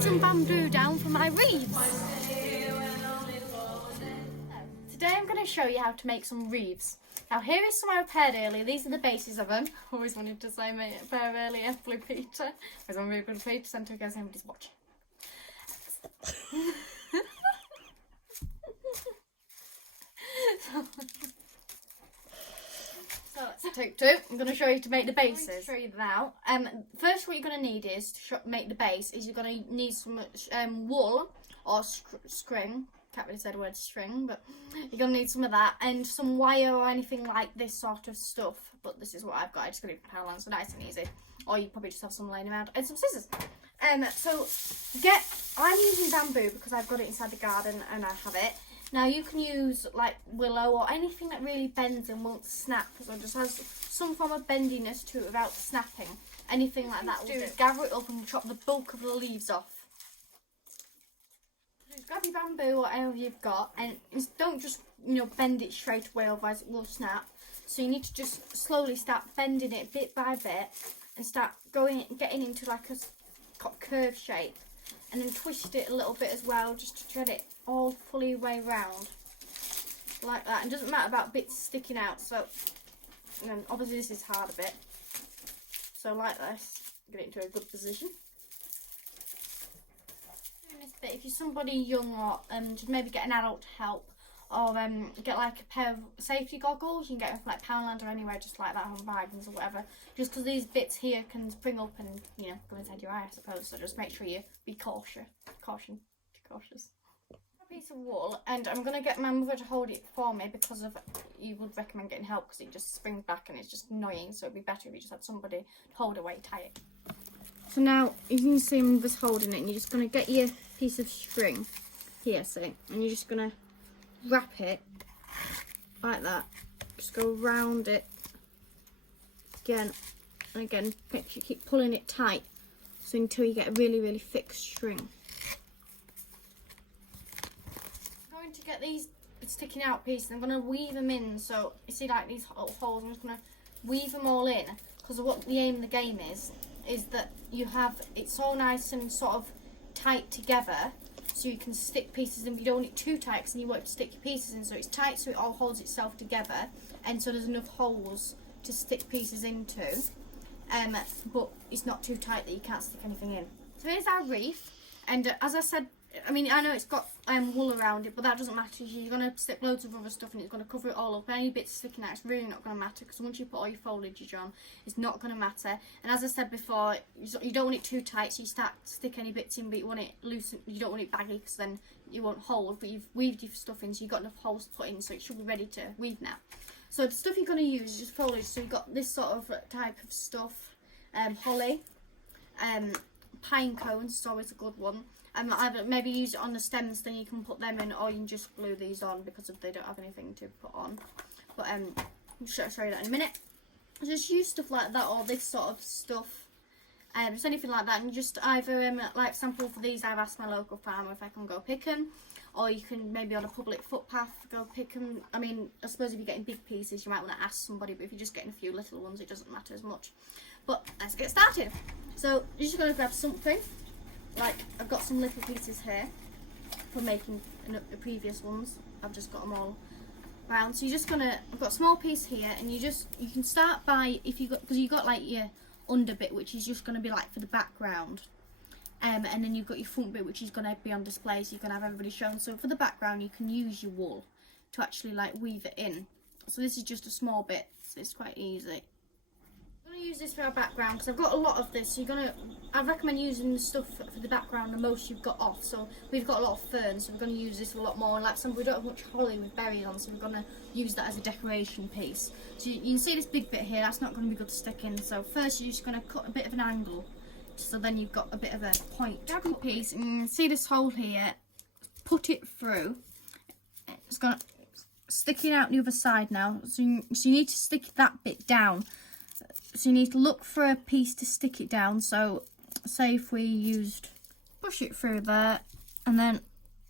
need some bamboo down for my wreaths. Today I'm going to show you how to make some wreaths. Now here is some I prepared earlier. These are the bases of them. Always wanted to say my prepare earlier, Blue Peter. Because I'm really good Peter Centre because nobody's watching. So let's take two. I'm going to show you to make the bases. I'm going to show you now. First, what you're going to need is to make the base. Is you're going to need some wool or string. Can't really say the word string, but you're going to need some of that and some wire or anything like this sort of stuff. But this is what I've got. I just got it from Powerland, so nice and easy. Or you probably just have some laying around and some scissors. So I'm using bamboo because I've got it inside the garden and I have it. Now you can use like willow or anything that really bends and won't snap, so it just has some form of bendiness to it without snapping. Anything like that will do. Gather it up and chop the bulk of the leaves off. Just grab your bamboo or whatever you've got, and don't just bend it straight away, otherwise it will snap. So you need to just slowly start bending it bit by bit and start getting into like a curved shape, and then twist it a little bit as well, just to get it all fully way round like that. And it doesn't matter about bits sticking out, so obviously this is hard a bit, so like this, get it into a good position. Doing this bit, if you're somebody young or just maybe get an adult to help, or get like a pair of safety goggles. You can get them from like Powerland or anywhere just like that on bargains or whatever, just because these bits here can spring up and go inside your eye, I suppose, so just make sure you be cautious. Piece of wool, and I'm going to get my mother to hold it for me because you would recommend getting help because it just springs back and it's just annoying, so it'd be better if you just had somebody to hold it while you tie it. So now you can see mother's holding it, and you're just going to get your piece of string here, see, and you're just going to wrap it like that, just go around it again and again, make sure you keep pulling it tight so until you get a really thick string. To get these sticking out pieces, I'm going to weave them in. So you see like these holes, I'm just going to weave them all in, because what the aim of the game is that you have it so nice and sort of tight together, so you can stick pieces in. You don't want it too tight because you want to stick your pieces in, so it's tight so it all holds itself together, and so there's enough holes to stick pieces into, but it's not too tight that you can't stick anything in. So here's our wreath, and as I said, I know it's got wool around it, but that doesn't matter. You're going to stick loads of other stuff and it's going to cover it all up. Any bits sticking out, it's really not going to matter, because once you put all your foliage on, it's not going to matter. And as I said before, you don't want it too tight, so you start to stick any bits in, but you want it loose. You don't want it baggy, because then you won't hold. But you've weaved your stuff in, so you've got enough holes to put in, so it should be ready to weave now. So the stuff you're going to use is just foliage. So you've got this sort of type of stuff, holly, pine cones is always a good one. Either maybe use it on the stems, then you can put them in, or you can just glue these on because they don't have anything to put on. But I'll show you that in a minute. Just use stuff like that, or this sort of stuff, just anything like that, and just either like sample for these, I've asked my local farmer if I can go pick them, or you can maybe on a public footpath go pick them. I suppose if you're getting big pieces you might want to ask somebody, but if you're just getting a few little ones it doesn't matter as much. But let's get started. So you're just going to grab something. Like, I've got some little pieces here for making the previous ones. I've just got them all round. So you're just gonna, I've got a small piece here, and you can start by, because you've got like your under bit, which is just gonna be like for the background, and then you've got your front bit, which is gonna be on display, so you're gonna have everybody shown. So for the background, you can use your wool to actually like weave it in. So this is just a small bit, so it's quite easy. I'm going to use this for our background because I've got a lot of this. So I recommend using the stuff for the background the most you've got off. So we've got a lot of ferns, so we're going to use this a lot more. Like we don't have much holly with berries on, so we're going to use that as a decoration piece. So you can see this big bit here, that's not going to be good to stick in. So first you're just going to cut a bit of an angle, so then you've got a bit of a point. Grab your piece, and you can see this hole here, put it through. It's going to stick it out the other side now. So you need to stick that bit down. So you need to look for a piece to stick it down. So say if we push it through there, and then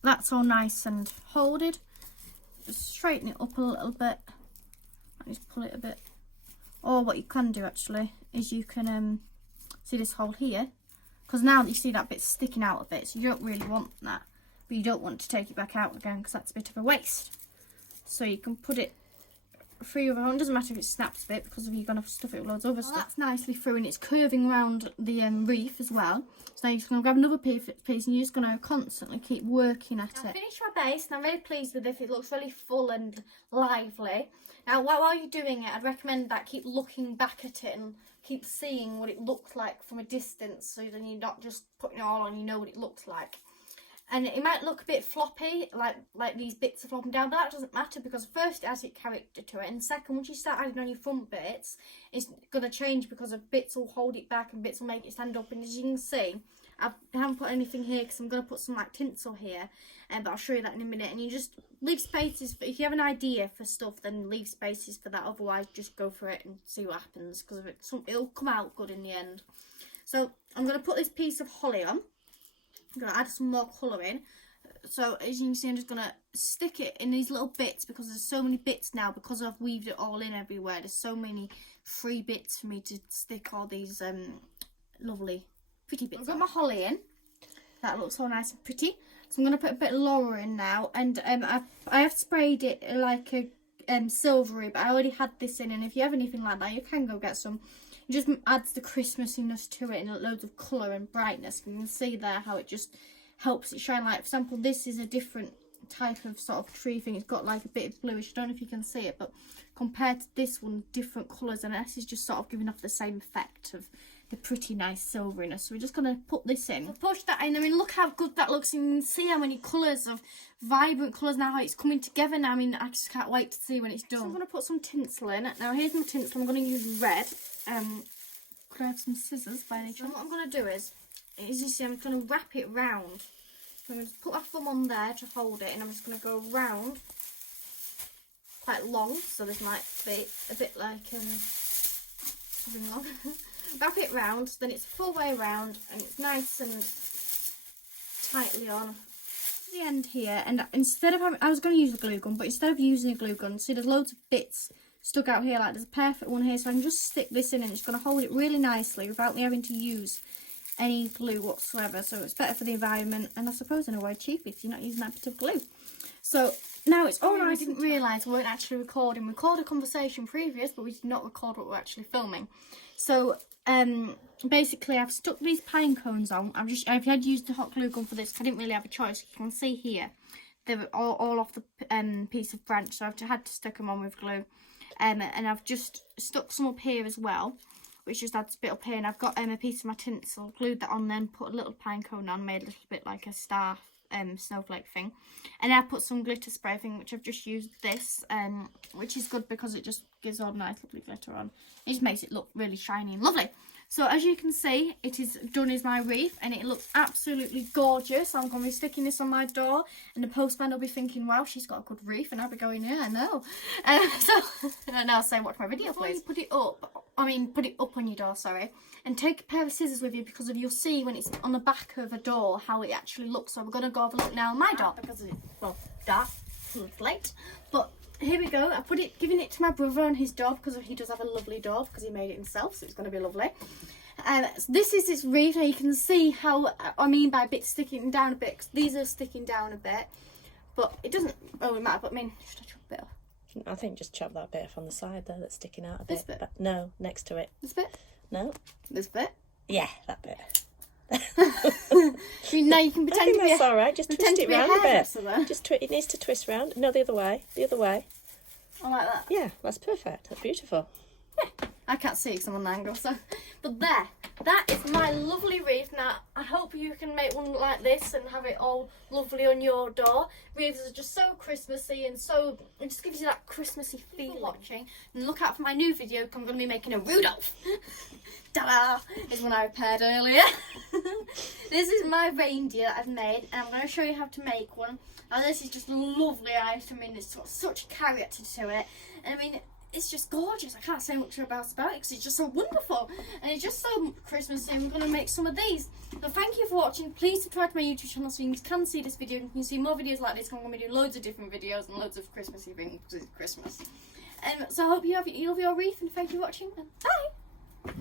that's all nice and holded. Just straighten it up a little bit. I just pull it a bit. Or what you can do actually is you can see this hole here. because now you see that bit sticking out of it, so you don't really want that, but you don't want to take it back out again because that's a bit of a waste. So you can put it through your own, doesn't matter if it snaps a bit because you're going to stuff it with loads of other stuff. That's nicely through and it's curving around the wreath as well. So now you're just going to grab another piece and you're just going to constantly keep working at it. I finished my base and I'm really pleased with it. It looks really full and lively. Now while you're doing it, I'd recommend that keep looking back at it and keep seeing what it looks like from a distance, so then you're not just putting it all on, you know what it looks like. And it might look a bit floppy, like these bits are flopping down, but that doesn't matter because first it has its character to it, and second, once you start adding on your front bits, it's going to change because of bits will hold it back and bits will make it stand up. And as you can see, I haven't put anything here because I'm going to put some like tinsel here, but I'll show you that in a minute. And you just leave spaces for, if you have an idea for stuff, then leave spaces for that. Otherwise, just go for it and see what happens because it'll come out good in the end. So I'm going to put this piece of holly on. I'm going to add some more colour in. So as you can see, I'm just going to stick it in these little bits because there's so many bits now because I've weaved it all in everywhere. There's so many free bits for me to stick all these lovely pretty bits. I've got my holly in. That looks so nice and pretty. So I'm going to put a bit of laurel in now, and I have sprayed it like a silvery, but I already had this in, and if you have anything like that, you can go get some. It just adds the Christmassiness to it and loads of colour and brightness. You can see there how it just helps it shine. Like, for example, this is a different type of sort of tree thing. It's got like a bit of bluish. I don't know if you can see it, but compared to this one, different colours, and this is just sort of giving off the same effect of the pretty nice silveriness. So we're just going to put this in. So push that in. I mean, look how good that looks. You can see how many colours of vibrant colours now, how it's coming together now. I mean, I just can't wait to see when it's done. So I'm going to put some tinsel in. Now here's my tinsel. I'm going to use red. Could I have some scissors by any chance? So what I'm going to do is you see, I'm going to wrap it round. So I'm going to put my thumb on there to hold it, and I'm just going to go round quite long, so this might be a bit like something long. Wrap it round, then it's full way round, and it's nice and tightly on the end here. And instead of having, I was going to use a glue gun, but instead of using a glue gun, see there's loads of bits stuck out here, like there's a perfect one here, so I can just stick this in and it's going to hold it really nicely without me having to use any glue whatsoever. So it's better for the environment, and I suppose in a way cheaper if you're not using that bit of glue. So now it's all nice. I didn't realise we weren't actually recording. We recorded a conversation previous, but we did not record what we're actually filming. So basically I've stuck these pine cones on. I've had used the hot glue gun for this. I didn't really have a choice. You can see here they're all off the piece of branch, so I've had to stick them on with glue. And I've just stuck some up here as well, which just adds a bit up here. And I've got a piece of my tinsel, glued that on, then put a little pine cone on, made a little bit like a star snowflake thing. And I put some glitter spray thing, which I've just used this, which is good because it just gives all nice lovely glitter on. It just makes it look really shiny and lovely. So as you can see, it is done as my wreath, and it looks absolutely gorgeous. I'm going to be sticking this on my door, and the postman will be thinking, wow, she's got a good wreath, and I'll be going, yeah, I know. And I'll say, watch my video, please. Put it up on your door, sorry, and take a pair of scissors with you, because you'll see when it's on the back of a door how it actually looks. So we're going to go have a look now on my door, because it's, well, dark, it's late, but here we go. I giving it to my brother on his door because he does have a lovely door because he made it himself, so it's going to be lovely. So this is his wreath. Now you can see how I mean by bits sticking down a bit, because these are sticking down a bit, but it doesn't really matter. But I mean, should I chop a bit off? I think just chop that bit off on the side there that's sticking out a bit. This bit? But no, next to it. This bit? No. This bit? Yeah, that bit. Now you can pretend to be that's all right. Just twist it round a bit. It needs to twist round. No, the other way. The other way. I like that. Yeah, that's perfect. That's beautiful. Yeah. I can't see because I'm on an angle. So, but there, that is my lovely wreath. Now, I hope you can make one like this and have it all lovely on your door. Wreaths are just so Christmassy, and so it just gives you that Christmassy feel watching. And look out for my new video. I'm going to be making a Rudolph. Ta-da! Is one I prepared earlier. This is my reindeer that I've made, and I'm going to show you how to make one. Now, this is just a lovely item. I mean, it's got such character to it. And I mean, it's just gorgeous. I can't say much about it because it's just so wonderful. And it's just so Christmassy. I'm going to make some of these. So thank you for watching. Please subscribe to my YouTube channel so you can see this video. And you can see more videos like this. I'm going to be doing loads of different videos and loads of Christmassy things because it's Christmas. So I hope you love your wreath, and thank you for watching. And bye!